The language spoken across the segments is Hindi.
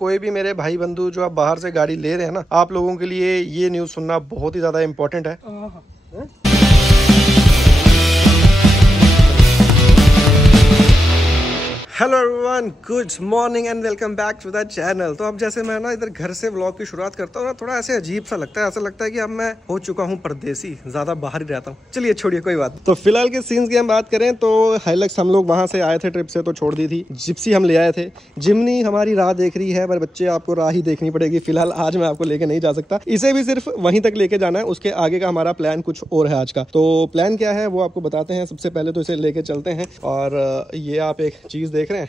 कोई भी मेरे भाई बंधु जो आप बाहर से गाड़ी ले रहे हैं ना, आप लोगों के लिए ये न्यूज़ सुनना बहुत ही ज़्यादा इम्पोर्टेंट है। Hello everyone, good morning and welcome back to the channel. तो अब जैसे मैं ना इधर घर से व्लॉग की शुरुआत करता हूँ ना, थोड़ा ऐसे अजीब सा लगता है। ऐसा लगता है कि अब मैं हो चुका हूँ परदेसी, ज़्यादा बाहर ही रहता हूँ। चलिए छोड़िए, कोई बात। तो फिलहाल के सीन्स की हम बात करें तो हाइलक्स हम लोग वहाँ से आए थे ट्रिप से, तो छोड़ दी थी। जिप्सी हम ले आए थे। जिमनी हमारी राह देख रही है, पर बच्चे आपको राह ही देखनी पड़ेगी। फिलहाल आज मैं आपको लेके नहीं जा सकता, इसे भी सिर्फ वहीं तक लेके जाना है। उसके आगे का हमारा प्लान कुछ और है आज का। तो प्लान क्या है वो आपको बताते हैं। सबसे पहले तो इसे लेके चलते हैं। और ये आप एक चीज़ देख रहे हैं,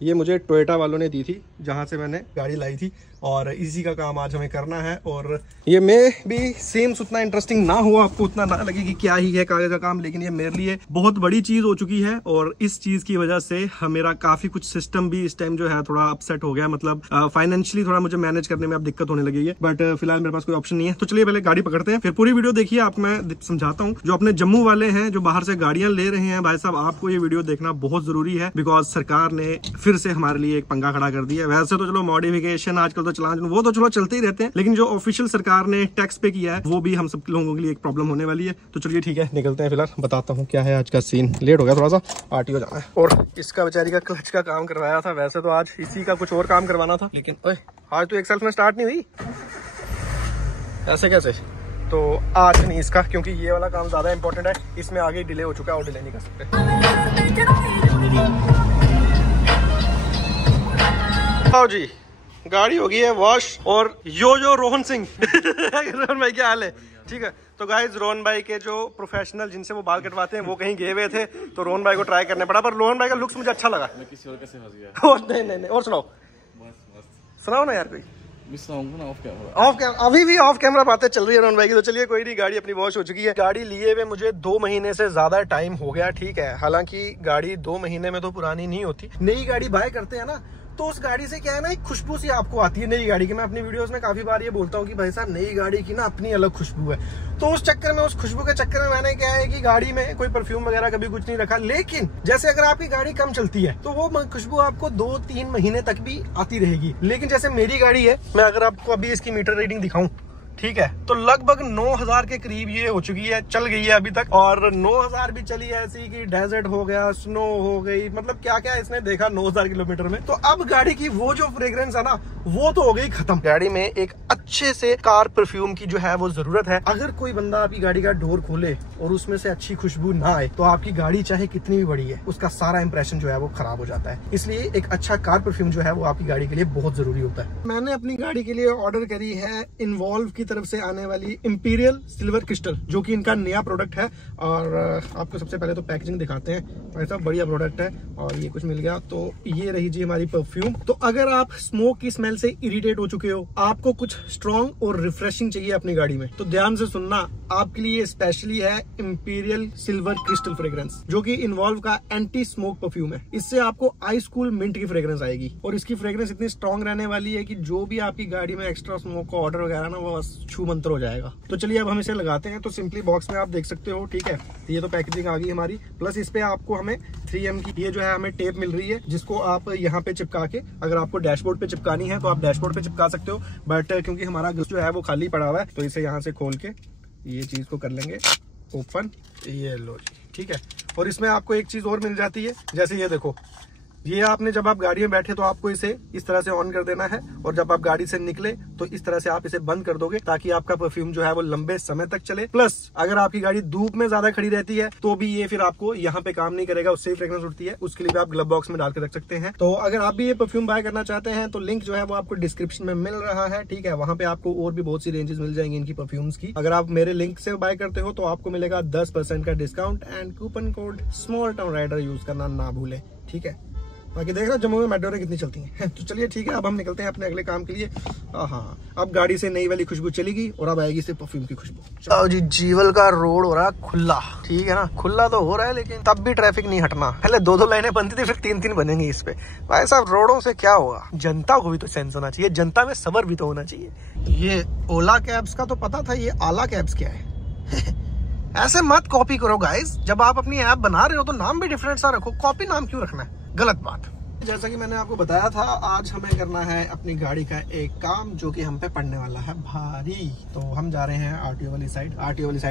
ये मुझे टोयोटा वालों ने दी थी, जहाँ से मैंने गाड़ी लाई थी, और इसी का काम आज हमें करना है। और ये मे भी सेम्स उतना इंटरेस्टिंग ना हो, आपको उतना ना लगे कि क्या ही है कागज का काम, लेकिन ये मेरे लिए बहुत बड़ी चीज़ हो चुकी है। और इस चीज़ की वजह से मेरा काफ़ी कुछ सिस्टम भी इस टाइम जो है थोड़ा अपसेट हो गया। मतलब फाइनेंशियली थोड़ा मुझे मैनेज करने में अब दिक्कत होने लगी है, बट फिलहाल मेरे पास कोई ऑप्शन नहीं है। तो चलिए पहले गाड़ी पकड़ते हैं, फिर पूरी वीडियो देखिए। आप मैं समझाता हूँ, जो अपने जम्मू वाले हैं जो बाहर से गाड़ियां ले रहे हैं, भाई साहब आपको ये वीडियो देखना बहुत जरूरी है। बिकॉज सरकार ने फिर से हमारे लिए एक पंगा खड़ा कर दिया है। वैसे तो चलो मॉडिफिकेशन आजकल तो चलान वो तो चलो चलते ही रहते हैं, लेकिन जो ऑफिशियल सरकार ने टैक्स पे किया है वो भी हम सब लोगों के लिए एक प्रॉब्लम होने वाली है। तो चलिए ठीक है, निकलते हैं। फिलहाल बताता हूँ क्या है आज का सीन। लेट हो गया थोड़ा सा, आरटीओ जाना है। और इसका बेचारी का क्लच का काम करवाया था, वैसे तो आज इसी का कुछ और काम करवाना था, लेकिन आज तो एक सेल्फ में स्टार्ट नहीं हुई। ऐसे कैसे? तो आज नहीं इसका, क्योंकि ये वाला काम ज्यादा इंपॉर्टेंट है। इसमें आगे डिले हो चुका है और डिले नहीं कर सकते। आओ जी, गाड़ी हो गई है वॉश। और यो रोहन सिंह रोहन भाई क्या हाल है? ठीक है। तो गाइस, रोहन भाई के जो प्रोफेशनल जिनसे वो बाल कटवाते हैं वो कहीं गए हुए थे, तो रोहन भाई को ट्राई करना पड़ा। पर रोहन भाई का लुक्स मुझे अच्छा लगा। मैं किसी और कैसे फंस गया। और नहीं और सुनाओ, सुनाओ ना यार कोई। अभी भी ऑफ कैमरा बातें चल रही है रोहन भाई की। तो चलिए कोई नहीं, गाड़ी अपनी वॉश हो चुकी है। गाड़ी लिए हुए मुझे 2 महीने से ज्यादा टाइम हो गया, ठीक है। हालांकि गाड़ी 2 महीने में तो पुरानी नहीं होती। नई गाड़ी बाय करते हैं ना, तो उस गाड़ी से क्या है ना, एक खुशबू सी आपको आती है नई गाड़ी की। मैं अपनी वीडियोस में काफी बार ये बोलता हूँ कि भाई साहब नई गाड़ी की ना अपनी अलग खुशबू है। तो उस चक्कर में, उस खुशबू के चक्कर में मैंने क्या है कि गाड़ी में कोई परफ्यूम वगैरह कभी कुछ नहीं रखा। लेकिन जैसे अगर आपकी गाड़ी कम चलती है तो वो खुशबू आपको 2-3 महीने तक भी आती रहेगी। लेकिन जैसे मेरी गाड़ी है, मैं अगर आपको अभी इसकी मीटर रीडिंग दिखाऊं, ठीक है, तो लगभग 9000 के करीब ये हो चुकी है, चल गई है अभी तक। और 9000 भी चली है ऐसी कि डेजर्ट हो गया, स्नो हो गई, मतलब क्या क्या इसने देखा 9000 किलोमीटर में। तो अब गाड़ी की वो जो फ्रेग्रेंस है ना, वो तो हो गई खत्म। गाड़ी में एक अच्छे से कार परफ्यूम की जो है वो जरूरत है। अगर कोई बंदा आपकी गाड़ी का डोर खोले और उसमें से अच्छी खुशबू ना आए, तो आपकी गाड़ी चाहे कितनी भी बड़ी है, उसका सारा इंप्रेशन जो है वो खराब हो जाता है। इसलिए एक अच्छा कार परफ्यूम जो है वो आपकी गाड़ी के लिए बहुत जरूरी होता है। मैंने अपनी गाड़ी के लिए ऑर्डर करी है इन्वॉल्व की तरफ से आने वाली इंपीरियल सिल्वर क्रिस्टल, जो कि इनका नया प्रोडक्ट है। और आपको सबसे पहले तो पैकेजिंग दिखाते हैं। ऐसा बढ़िया प्रोडक्ट है और ये कुछ मिल गया। तो ये रही जी हमारी परफ्यूम। तो अगर आप स्मोक की स्मेल से इरिटेट हो चुके हो, आपको कुछ स्ट्रॉन्ग और रिफ्रेशिंग चाहिए अपनी गाड़ी में, तो ध्यान से सुनना, आपके लिए स्पेशली है इंपीरियल सिल्वर क्रिस्टल फ्रेग्रेंस, जो कि इन्वॉल्व का एंटी स्मोक परफ्यूम है। इससे आपको आइस कूल मिंट की फ्रेग्रेंस आएगी। और इसकी फ्रेग्रेंस इतनी स्ट्रॉन्ग रहने वाली है कि जो भी आपकी गाड़ी में एक्स्ट्रा स्मोक का ऑर्डर वगैरह ना, वो बस छू मंतर हो जाएगा। तो चलिए अब हम इसे लगाते हैं। तो सिंपली बॉक्स में आप देख सकते हो, ठीक है, ये तो पैकेजिंग आ गई हमारी। प्लस इस पे आपको हमें 3M की ये जो है हमें टेप मिल रही है, जिसको आप यहाँ पे चिपका के, अगर आपको डैशबोर्ड पे चिपकानी है तो आप डैशबोर्ड पे चिपका सकते हो। बट क्योंकि हमारा ग्लास जो है वो खाली पड़ा हुआ है, तो इसे यहाँ से खोल के ये चीज को कर लेंगे ओपन। ये लो जी, ठीक है। और इसमें आपको एक चीज और मिल जाती है, जैसे ये देखो, ये आपने जब आप गाड़ी में बैठे तो आपको इसे इस तरह से ऑन कर देना है, और जब आप गाड़ी से निकले तो इस तरह से आप इसे बंद कर दोगे, ताकि आपका परफ्यूम जो है वो लंबे समय तक चले। प्लस अगर आपकी गाड़ी धूप में ज्यादा खड़ी रहती है तो भी ये फिर आपको यहाँ पे काम नहीं करेगा, उससे फ्रेग्रेंस उठती है। उसके लिए भी आप ग्लव बॉक्स में डाल के रख सकते हैं। तो अगर आप भी ये परफ्यूम बाय करना चाहते हैं तो लिंक जो है वो आपको डिस्क्रिप्शन में मिल रहा है, ठीक है। वहाँ पे आपको और भी बहुत सी रेंजेस मिल जाएंगी इनकी परफ्यूम्स की। अगर आप मेरे लिंक से बाय करते हो तो आपको मिलेगा 10% का discount, and coupon code small town rider use करना ना भूले, ठीक है। बाकी देख रहा जम्मू में मेट्रो कितनी चलती हैं। तो चलिए ठीक है, अब हम निकलते हैं अपने अगले काम के लिए। हाँ, अब गाड़ी से नई वाली खुशबू चलेगी और अब आएगी सिर्फ परफ्यूम की खुशबू। आओ जी, जीवल का रोड हो रहा खुला, ठीक है ना। खुला तो हो रहा है, लेकिन तब भी ट्रैफिक नहीं हटना। पहले 2-2 लाइनें बनती थी, फिर 3-3 बनेंगी इस पे। भाई साहब रोडों से क्या होगा, जनता को भी तो सेंस होना चाहिए, जनता में सबर भी तो होना चाहिए। ये ओला कैब्स का तो पता था, ये आला कैब्स क्या है? ऐसे मत कॉपी करो गाइस। जब आप अपनी ऐप बना रहे हो तो नाम भी डिफरेंट सा रखो। कॉपी नाम क्यों रखना है, गलत बात। जैसा कि मैंने आपको बताया था, आज हमें करना है अपनी गाड़ी का एक काम जो कि हम पे पड़ने वाला है भारी। तो हम जा रहे हैं आरटीओ वाली साइड,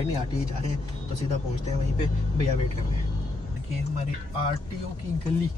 नहीं आरटीओ जा रहे हैं, तो सीधा पहुंचते हैं वहीं पे, भैया वेट कर रहे हैं। देखिए हमारी आरटीओ की गली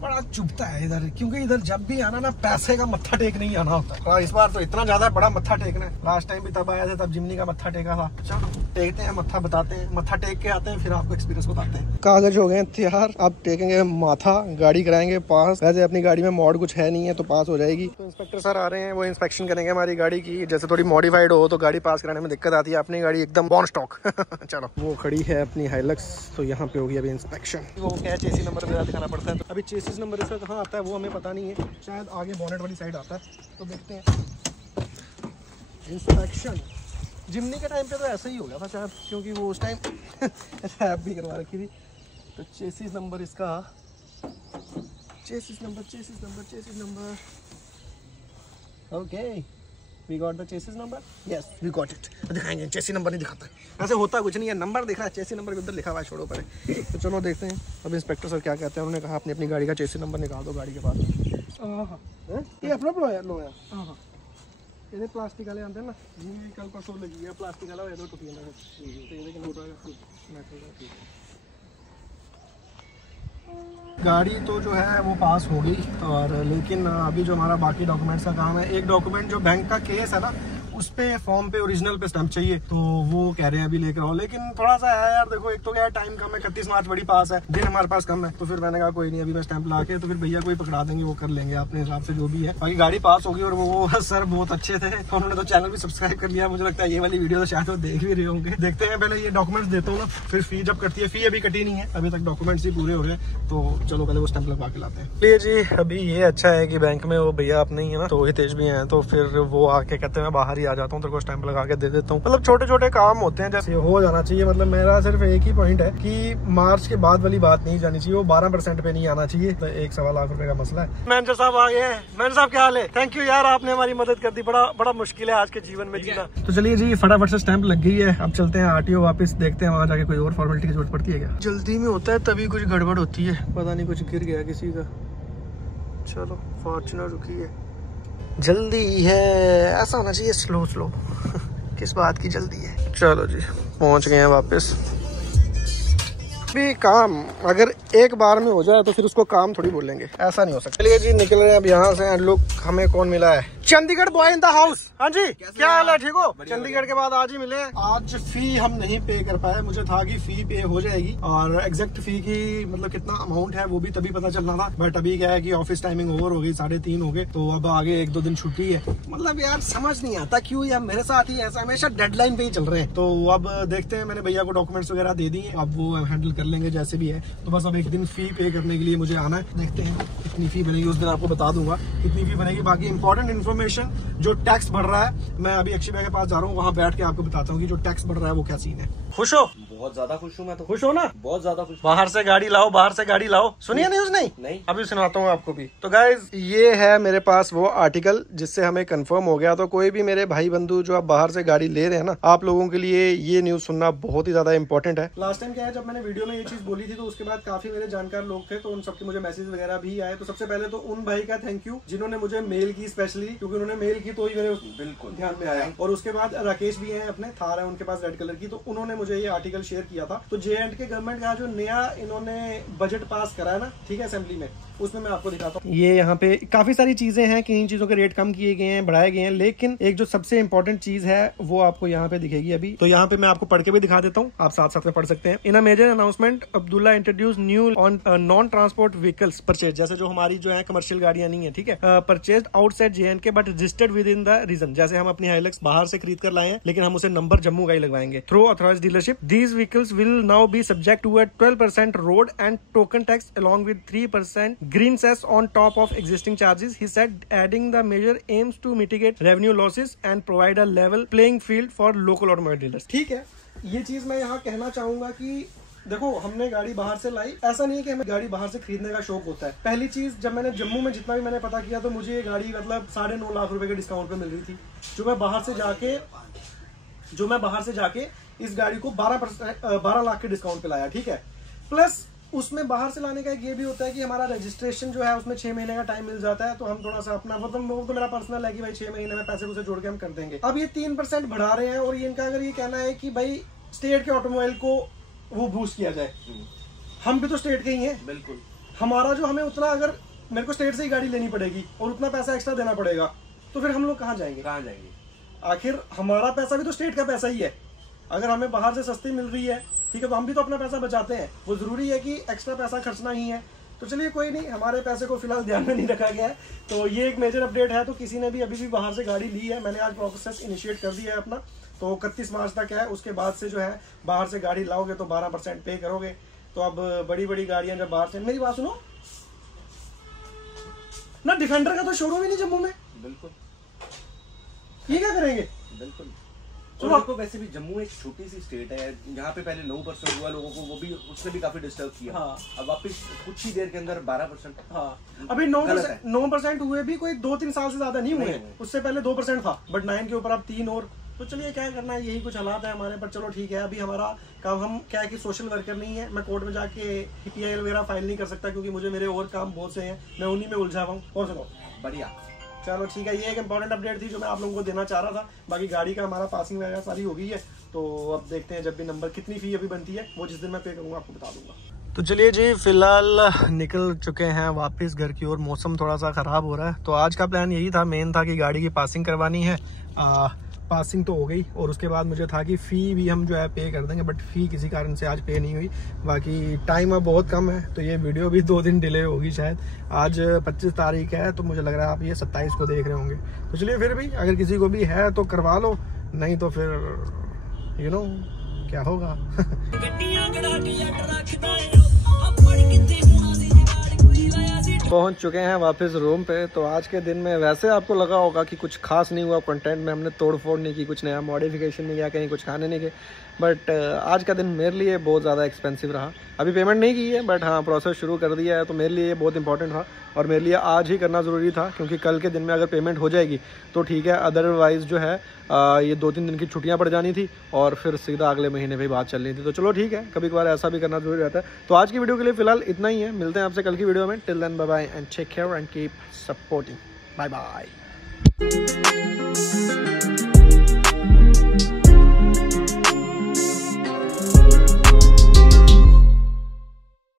बड़ा चुभता है इधर, क्योंकि इधर जब भी आना ना पैसे का मत्था टेक नहीं आना होता। इस बार तो इतना ज्यादा बड़ा मत्था टेकना है। लास्ट टाइम भी तब आया था, तब जिमनी का मत्था टेका था। चलो टेकते हैं मत्था, बताते हैं, मत्था टेक के आते हैं, फिर आपको एक्सपीरियंस बताते हैं। कागज हो गए तैयार, अब टेकेंगे माथा, गाड़ी कराएंगे पास। वैसे अपनी गाड़ी में मॉड कुछ है नहीं है तो पास हो जाएगी। तो इंस्पेक्टर सर आ रहे हैं, वो इंस्पेक्शन करेंगे हमारी गाड़ी की। जैसे थोड़ी मॉडिफाइड हो तो गाड़ी पास कराने में दिक्कत आती है, अपनी गाड़ी एकदम बॉन स्टॉक। चलो वो खड़ी है अपनी हाइलक्स, तो यहाँ पे होगी अभी इंस्पेक्शन। वो क्या चेसी नंबर वगैरह दिखाना पड़ता है, तो अभी चेसिस नंबर इसका कहाँ आता है वो हमें पता नहीं है, शायद आगे बोनेट वाली साइड आता है, तो देखते हैं। इंस्पेक्शन जिमनी के टाइम पे तो ऐसा ही हो गया था शायद, क्योंकि वो उस टाइम रैप भी करवा रखी थी। तो चेसिस नंबर इसका, chassis number okay, we got the chassis number, yes we got it. दिखाएंगे, चेसिस नंबर नहीं दिखाता है, ऐसे होता कुछ नहीं है, नंबर दिख रहा है, चेसिस नंबर उधर लिखा हुआ है, छोड़ो पड़े। तो चलो देखते हैं अब इंस्पेक्टर सर क्या कहते हैं। उन्होंने कहा अपनी गाड़ी का चेसिस नंबर निकाल दो गाड़ी के पास। ये अपना लोया हाँ, ये प्लास्टिक वाले आते हैं ना, ये कल परसों लगी है प्लास्टिक वाला, ये तो टूटी है। गाड़ी तो जो है वो पास हो गई, और लेकिन अभी जो हमारा बाकी डॉक्यूमेंट्स का काम है, एक डॉक्यूमेंट जो बैंक का केस है ना, उस पे फॉर्म पे ओरिजिनल पे स्टैंप चाहिए, तो वो कह रहे हैं अभी लेकर आओ। लेकिन थोड़ा सा है यार, देखो एक तो क्या टाइम कम है, 31 मार्च बड़ी पास है, दिन हमारे पास कम है, तो फिर मैंने कहा कोई नहीं, अभी मैं स्टैंप ला के तो फिर भैया कोई पकड़ा देंगे, वो कर लेंगे अपने हिसाब से जो भी है। बाकी गाड़ी पास होगी, और वो सर बहुत अच्छे थे, तो उन्होंने तो चैनल भी सब्सक्राइब कर लिया। मुझे लगता है ये वाली वीडियो तो शायद वो देख भी रहे होंगे। देखते हैं, पहले ये डॉक्यूमेंट्स देता हूँ ना, फिर फी जब कटती है, फी अभी कटी नहीं है, अभी तक डॉक्यूमेंट्स ही पूरे हो गए, तो चलो पहले वो स्टैंप लगवा के लाते हैं। चलिए जी, अभी ये अच्छा है कि बैंक में वो भैया अपने ही है ना, तो हितेश भी हैं, तो फिर वो आके कहते हैं मैं बाहर ही आ जाता हूँ, तेरे को स्टैंप लगा के दे देता हूँ। मतलब छोटे छोटे काम होते हैं, जैसे हो जाना चाहिए। मतलब मेरा सिर्फ एक ही पॉइंट है कि मार्च के बाद वाली बात नहीं जानी चाहिए, वो 12% पे नहीं आना चाहिए। तो 1-1.25 लाख रुपए का मसला है। मैनेजर साहब आ गए हैं। मैनेजर साहब क्या हाल है? थैंक यू यार, आपने हमारी मदद कर दी, बड़ा मुश्किल है आज के जीवन में जीना। तो चलिए जी, फटाफट से स्टैंप लग गई है, अब चलते हैं आरटीओ वापस, देखते हैं वहाँ जाके कोई और फॉर्मेलिटी की जरूरत पड़ती है क्या। जल्दी में होता है तभी कुछ गड़बड़ होती है, पता नहीं कुछ गिर गया किसी का। चलो फॉर्च्यूनर रुकी है, जल्दी है, ऐसा होना चाहिए स्लो किस बात की जल्दी है। चलो जी पहुंच गए हैं वापस। भी काम अगर एक बार में हो जाए तो फिर उसको काम थोड़ी बोलेंगे, ऐसा नहीं हो सकता। चलिए जी निकल रहे हैं अब यहाँ से। लुक, हमें कौन मिला है? Chandigarh boy in the house. हाँ जी, क्या हाल है? ठीक हो? चंडीगढ़ के बाद आज ही मिले। आज फी हम नहीं पे कर पाए, मुझे था कि फी पे हो जाएगी, और एग्जैक्ट फी की मतलब कितना अमाउंट है वो भी तभी पता चलना था। बट अभी क्या है कि ऑफिस टाइमिंग ओवर हो गई, 3:30 हो गए, तो अब आगे 1-2 दिन छुट्टी है। मतलब यार समझ नहीं आता क्यों यार मेरे साथ ही ऐसा, हमेशा डेडलाइन पे ही चल रहे हैं। तो अब देखते हैं, मैंने भैया को डॉक्यूमेंट्स वगैरह दे दिए, अब वो हैंडल कर लेंगे जैसे भी है। तो बस अब एक दिन फी पे करने के लिए मुझे आना है, देखते हैं कितनी फी बनेगी, उस दिन आपको बता दूंगा कितनी फी बनेगी। बाकी इंपॉर्टेंट इन्फॉर्मेशन, जो टैक्स बढ़ रहा है, मैं अभी अक्षय भाई के पास जा रहा हूँ, वहाँ बैठ के आपको बताता हूँ कि जो टैक्स बढ़ रहा है वो क्या सीन है। खुश हो? बहुत ज्यादा खुश हूँ मैं तो। खुश हो ना? बहुत ज्यादा खुश। बाहर से गाड़ी लाओ, बाहर से गाड़ी लाओ। सुनिए न्यूज? नहीं अभी सुनाता हूँ आपको भी। तो गाइज ये है मेरे पास वो आर्टिकल जिससे हमें कंफर्म हो गया। तो कोई भी मेरे भाई बंधु जो आप बाहर से गाड़ी ले रहे हैं ना, आप लोगों के लिए ये न्यूज सुनना बहुत ही ज्यादा इंपॉर्टेंट है। लास्ट टाइम क्या है, जब मैंने वीडियो में ये चीज बोली थी तो उसके बाद काफी मेरे जानकार लोग थे, तो उन सबके मुझे मैसेज वगैरह भी आए। तो सबसे पहले तो उन भाई का थैंक यू जिन्होंने मुझे मेल की, स्पेशली क्योंकि उन्होंने मेल की तो ही मेरे बिल्कुल ध्यान में आया। और उसके बाद राकेश भी हैं, अपने थार है उनके पास रेड कलर की, तो उन्होंने मुझे ये आर्टिकल शेयर किया था। तो J&K गवर्नमेंट का जो नया इन्होंने बजट पास करा है ना, ठीक है, असेंबली में, उसमें मैं आपको दिखाता हूँ। ये यहाँ पे काफी सारी चीजें हैं कि इन चीजों के रेट कम किए गए हैं, बढ़ाए गए हैं, लेकिन एक जो सबसे इंपॉर्टेंट चीज है वो आपको यहाँ पे दिखेगी अभी। तो यहाँ पे मैं आपको पढ़ के भी दिखा देता हूँ, आप साथ साथ में पढ़ सकते हैं। In a major announcement, Abdullah introduce new on non transport vehicles purchase, जैसे जो हमारी जो है कमर्शियल गाड़ियां नहीं है, ठीक है, purchase outside J&K but registered within the region. जैसे हम अपनी हाइलक्स बाहर से खरीद कर लाए हैं, लेकिन हम उसे नंबर जम्मू का ही लगवाएंगे through authorised dealership. These vehicles will now be subject to a 12% road and token tax along with 3% green cess on top of existing charges. He said adding the measure aims to mitigate revenue losses and provide a level playing field for local automobile dealers. ठीक है, ये चीज मैं यहाँ कहना चाहूंगा कि देखो, हमने गाड़ी बाहर से लाई, ऐसा नहीं है कि हमें गाड़ी बाहर से खरीदने का शौक होता है। पहली चीज, जब मैंने जम्मू में जितना भी मैंने पता किया तो मुझे ये गाड़ी मतलब 9.5 लाख रुपए के डिस्काउंट पे मिल रही थी, जो मैं बाहर से जाके इस गाड़ी को 12 लाख के डिस्काउंट पे लाया, ठीक है। प्लस उसमें बाहर से लाने का एक ये भी होता है कि हमारा रजिस्ट्रेशन जो है उसमें 6 महीने का टाइम मिल जाता है, तो हम थोड़ा सा अपना वो तो मेरा पर्सनल है कि भाई 6 महीने में पैसे उसे जोड़ के हम कर देंगे। अब ये 3% बढ़ा रहे हैं और ये इनका अगर ये कहना है कि भाई स्टेट के ऑटोमोबाइल को वो बूस्ट किया जाए, हम भी तो स्टेट के ही हैं। बिल्कुल। हमारा जो हमें उतना, अगर मेरे को स्टेट से ही गाड़ी लेनी पड़ेगी और उतना पैसा एक्स्ट्रा देना पड़ेगा, तो फिर हम लोग कहाँ जाएंगे? आखिर हमारा पैसा भी तो स्टेट का पैसा ही है। अगर हमें बाहर से सस्ती मिल रही है, ठीक है, तो हम भी तो अपना पैसा बचाते हैं। वो जरूरी है कि एक्स्ट्रा पैसा खर्चना ही है। तो चलिए कोई नहीं, हमारे पैसे को फिलहाल ध्यान में नहीं रखा गया है। तो ये एक मेजर अपडेट है। तो किसी ने भी अभी भी बाहर से गाड़ी ली है, मैंने आज प्रोसेस इनिशिएट कर दिया है अपना, तो 31 मार्च तक है। उसके बाद से जो है बाहर से गाड़ी लाओगे तो 12% पे करोगे। तो अब बड़ी बड़ी गाड़ियां जब बाहर से, मेरी बात सुनो ना, डिफेंडर का तो शोरूम ही नहीं जम्मू में। बिल्कुल। ये क्या करेंगे? बिल्कुल। तो देखो वैसे भी जम्मू एक छोटी सी स्टेट है, यहाँ पे पहले 9% हुआ लोगों को, वो भी उसने भी काफी डिस्टर्ब किया। हाँ। अब वापस कुछ ही देर के अंदर 12%। हाँ। अभी 9% हुए भी कोई 2-3 साल से ज्यादा नहीं हुए। उससे पहले 2% था, बट 9 के ऊपर अब 3 और। तो चलिए क्या करना है, यही कुछ हालात है हमारे पर। चलो ठीक है, अभी हमारा काम, हम क्या है कि सोशल वर्कर नहीं है, मैं कोर्ट में जाके PI वगैरह फाइल नहीं कर सकता क्योंकि मुझे मेरे और काम बहुत से हैं, मैं उन्हीं में उलझा हुआ हूँ। और सुनो, बढ़िया, चलो ठीक है, ये एक इंपॉर्टेंट अपडेट थी जो मैं आप लोगों को देना चाह रहा था। बाकी गाड़ी का हमारा पासिंग वगैरह सारी हो गई है, तो अब देखते हैं जब भी नंबर, कितनी फी अभी बनती है वो जिस दिन मैं पे करूँगा आपको बता दूंगा। तो चलिए जी, फिलहाल निकल चुके हैं वापस घर की ओर। मौसम थोड़ा सा ख़राब हो रहा है, तो आज का प्लान यही था, मेन था कि गाड़ी की पासिंग करवानी है। पासिंग तो हो गई और उसके बाद मुझे था कि फ़ी भी हम जो है पे कर देंगे, बट फ़ी किसी कारण से आज पे नहीं हुई। बाकी टाइम अब बहुत कम है, तो ये वीडियो भी 2 दिन डिले होगी शायद। आज 25 तारीख है, तो मुझे लग रहा है आप ये 27 को देख रहे होंगे। तो चलिए फिर भी अगर किसी को भी है तो करवा लो, नहीं तो फिर यू नो क्या होगा। पहुंच चुके हैं वापस रूम पे। तो आज के दिन में वैसे आपको लगा होगा कि कुछ खास नहीं हुआ कंटेंट में, हमने तोड़ फोड़ नहीं की, कुछ नया मॉडिफिकेशन नहीं किया, कहीं कुछ खाने नहीं गए। बट आज का दिन मेरे लिए बहुत ज़्यादा एक्सपेंसिव रहा। अभी पेमेंट नहीं की है, बट हाँ प्रोसेस शुरू कर दिया है, तो मेरे लिए बहुत इंपॉर्टेंट था और मेरे लिए आज ही करना ज़रूरी था, क्योंकि कल के दिन में अगर पेमेंट हो जाएगी तो ठीक है, अदरवाइज़ जो है ये 2-3 दिन की छुट्टियां पड़ जानी थी और फिर सीधा अगले महीने पे बात चलनी थी। तो चलो ठीक है, कभी कभार ऐसा भी करना जरूरी रहता है। तो आज की वीडियो के लिए फिलहाल इतना ही है, मिलते हैं आपसे कल की वीडियो में। Till then bye bye and take care and keep supporting. Bye bye.